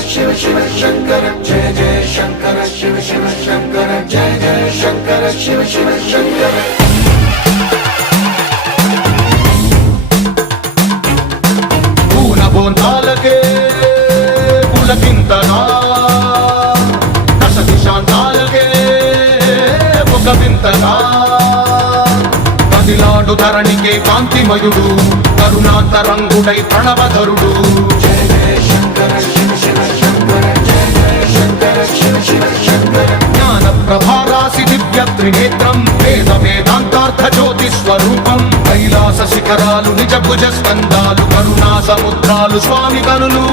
శివ శివ శంకర జయ జయ శంకర శివ శివ శంకర జయ జయ శంకర శివ శివ శంకర. పూన బోంతాలకే దశ దిశాంతాలకే ఒక వింతగా కదిలాడు ధరణికే కాంతిమయుడు కరుణాంతరంగుడై ప్రణవధరుడు. దివ్య త్రినేత్రం వేద వేదాంతార్థ జ్యోతి స్వరూపం కైలాస శిఖరాలు నిజ భుజ స్కందాలు కరుణా సముద్రాలు స్వామి కనులు.